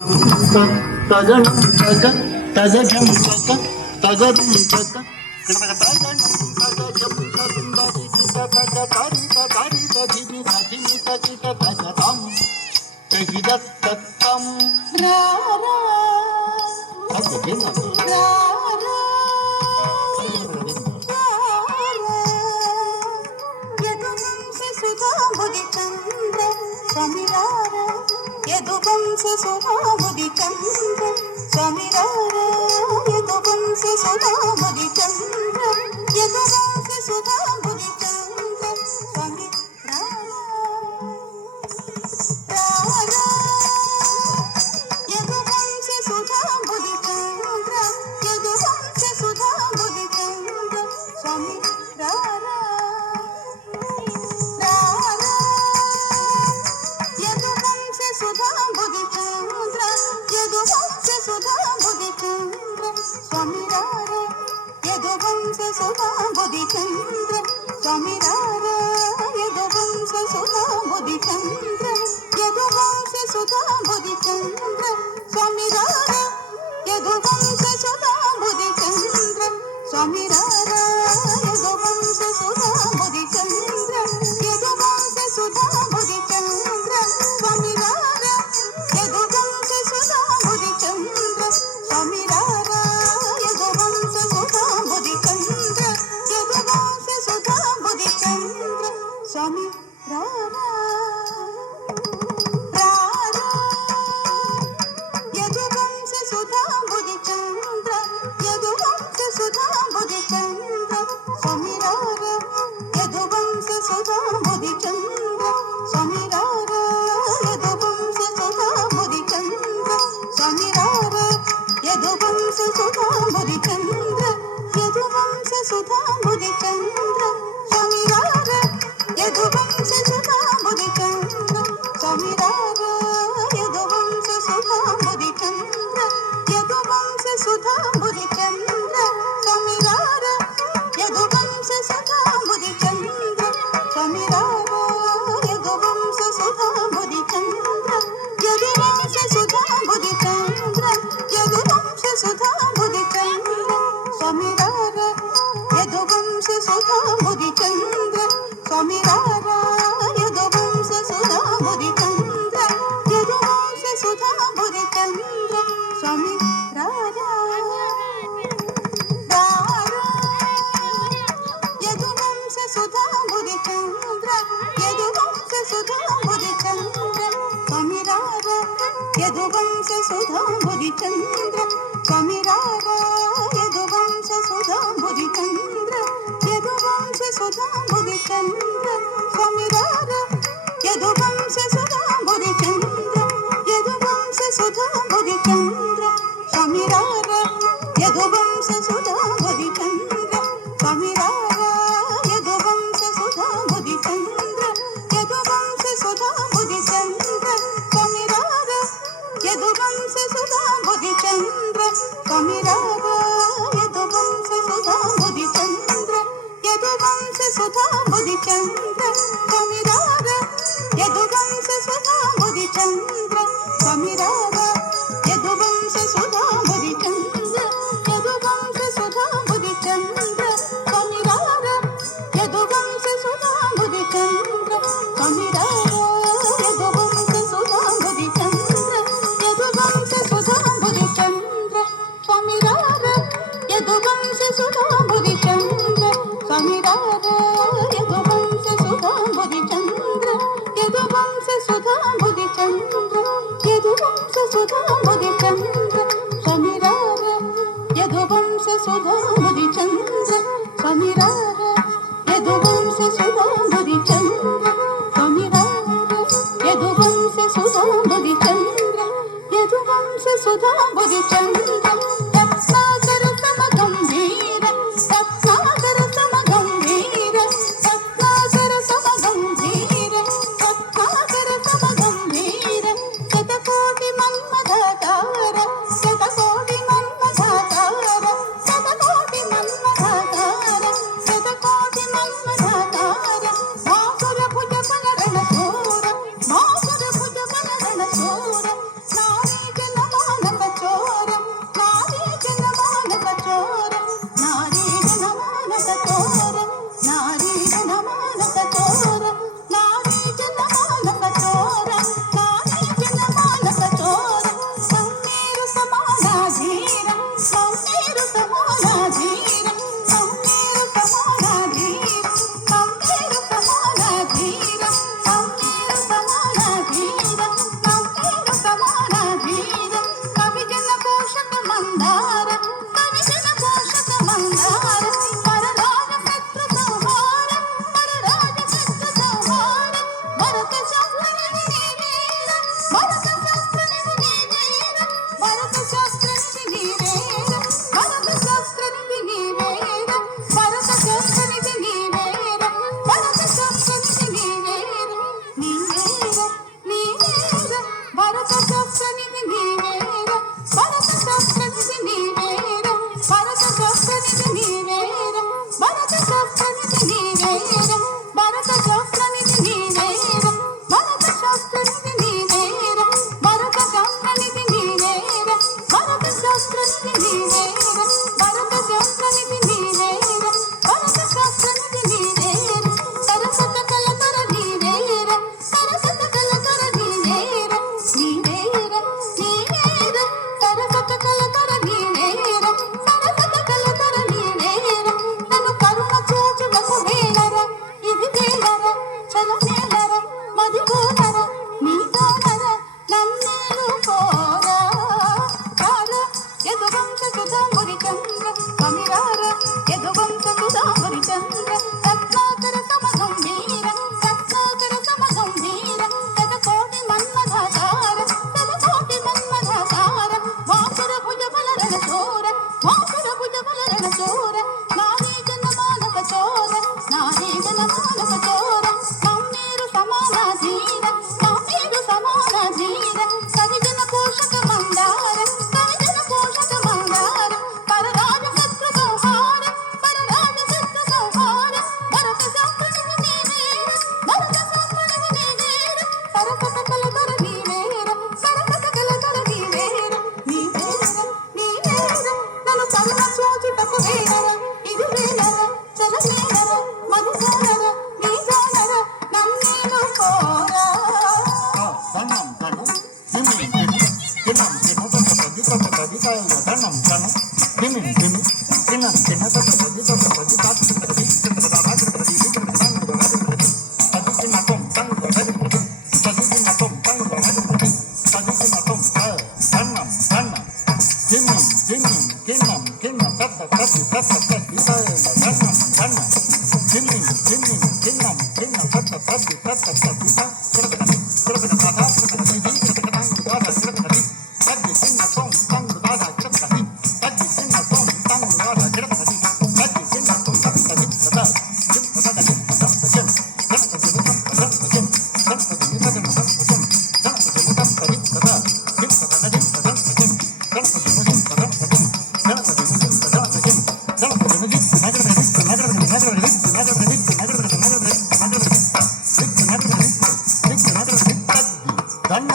తగడం తగ తగజం తగ తగదం తగ తగడం తగజం తగందరి తగ తగరి తగరి తగిని తగిని తగిట తగతం తగిదత్తం రారా తగదిన రారా యదువంశ సుధాబుధి చంద్ర స్వామిరార యదువంశ సుధాబుధి చంద్ర స్వామిరార యదువంశ సుధాబుధి చంద్ర యదువంశ సుధాబుధి చంద్ర స్వామిరార రారా యదువంశ సుధాబుధి చంద్ర యదువంశ సుధాబుధి చంద్ర స్వామిరార సుధాబుధి చంద్ర యదువంశ సుధాబుధి చంద్ర స్వామిరార యదువంశ సుధాబుధి చంద్ర స్వామిరార యదువంశ సుధాబుధి చంద్ర యదువంశ సుధాబుధి చంద్ర స్వామిరార యదువంశ సుధాబుధి చంద్ర స్వామిరార యదువంశ సుధాబుధి చంద్ర యదువంశ సుధాబుధి చంద్ర స్వామిరార యదువంశ సుధాబుధి చంద్ర స్వామిరార యదువంశ సుధాబుధి చంద్ర యదువంశ సుధాబుధి చంద్ర స్వామిరార రారా యదువంశ సుధాబుధి చంద్ర యదువంశ సుధాబుధి చంద్ర స్వామిరార యదువంశ సుధాబుధి చంద్ర స్వామిరార యదువంశ సుధాబుధి చంద్ర స్వామిరార యదువంశ సుధాబుధి చంద్ర యదువంశ సుధాబుధి చంద్ర స్వామిరార యదువంశ సుధాబుధి చంద్ర స్వామిరార యదువంశ సుధాబుధి చంద్ర యదువంశ సుధాబుధి చంద్ర స్వామిరార యదువంశ సుధాబుధి చంద్ర స్వామిరార యదువంశ సుధాబుధి చంద్ర యదువంశ సుధాబుధి చంద్ర యదువంశ సుధాబుధి చంద్ర స్వామిరార యదువంశ సుధాబుధి చంద్ర స్వామిరార యదువంశ సుధాబుధి చంద్ర యదువంశ సుధాబుధి చంద్ర స్వామిరార రారా యదువంశ సుధాబుధి చంద్ర యదువంశ సుధాబుధి చంద్ర స్వామిరార యదువంశ సుధాబుధి చంద్ర స్వామిరార యదువంశ సుధాబుధి చంద్ర యదువంశ సుధాబుధి చంద్ర స్వామిరార యదువంశ సుధాబుధి చంద్ర యదువంశ సుధాబుధి చంద్ర స్వామిరార యదువంశ సుధాబుధి చంద్ర స్వామిరార యదువంశ సుధాబుధి చంద్ర యదువంశ సుధాబుధి చంద్ర స్వామిరార యదువంశ సుధాబుధి చంద్ర స్వామిరార యదువంశ సుధాబుధి చంద్ర యదువంశ సుధాబుధి చంద్ర స్వామిరార యదువంశ సుధాబుధి చంద్ర స్వామిరార యదువంశ సుధాబుధి చంద్ర యదువంశ సుధాబుధి చంద్ర స్వామిరార యదువంశ సుధాబుధి చంద్ర స్వామిరార యదువంశ సుధాబుధి చంద్ర యదువంశ సుధాబుధి చంద్ర స్వామిరార యదువంశ సుధాబుధి చంద్ర స్వామిరార యదువంశ సుధాబుధి చంద్ర యదువంశ సుధాబుధి చంద్ర యదువంశ సుధాబుధి చంద్ర స్వామిరార యదువంశ సుధాబుధి చంద్ర స్వామిరార యదువంశ సుధాబుధి చంద్ర స్వామిరార యదువంశ సుధాబుధి చంద్ర యదువంశ సుధాబుధి చంద్ర రత్నాకర సమగంభీర రత్నాకర సమగంభీర రత్నాకర సమగంభీర రత్నాకర సమగంభీర శతకోటి మన్మథాకార శతకోటి మన్మథాకార శతకోటి మన్మథాకార శతకోటి మన్మథాకార మాసుర భుజ బల రణశూర మాసుర భుజ బల రణశూర నారీజన ನೀನೇರ ಸರಸತ ಕಲತರ ನೀನೇರ ಸರಸತ ಕಲತರ ನೀನೇರ నన్ను కరుణ చూచుటకు వేళర ఇది వేళర చల వేళర మదిగోనర నీతోనర నన్నేలు కోరా రార ఎదుగంత సుధాంబురి చంద్ర కమిరార ఎదుగంత సుధాంబురి చంద్ర రత్నాకర సమగంభీర రత్నాకర సమగంభీర శతకోటి మన్మథాకార శతకోటి మన్మథాకార వాసుర భుజ బలరణ చోర వాసుర భుజ బలరణ చోర నారీ జనమానక చోర నారీ జనమానక చోర నమ్మేరు సమానాధీర నమ్మేరు సమానాధీర కవిజన పోషక మందార కవిజన పోషక మందార పరరాజ శత్రు సంహార పరరాజ శత్రు సంహార భరత శాస్త్రనిధి నీవేర భరత శాస్త్రనిధి నీవేర సరసత కలతర నీవేర సరసత కలతర నీవేర నీవేర నీవేర నన్ను కరుణ చూచుటకు వేళర ఇది వేళర చల వేళర మధుగోనర నీజోనర నన్నేలు కోరా ధనం ధనం ధిమి ధిమి ధినం ధిన తత పది తత పది తాయ ధనం ధనం ధిమి ధిమి ధినం ధిన తత పది తత పది తాత పది తత దాదా పది తత ధనం పది పది ధిన తం తం పది పది ధిన తం తం పది పది ధిన తం ధనం ధనం ధిమి ధిమి ధినం ధిన తత పది తత పది తాయ ధనం ధనం ధిమి ధిమి ధినం ధిన తత పది తత పది తాయ ధన్న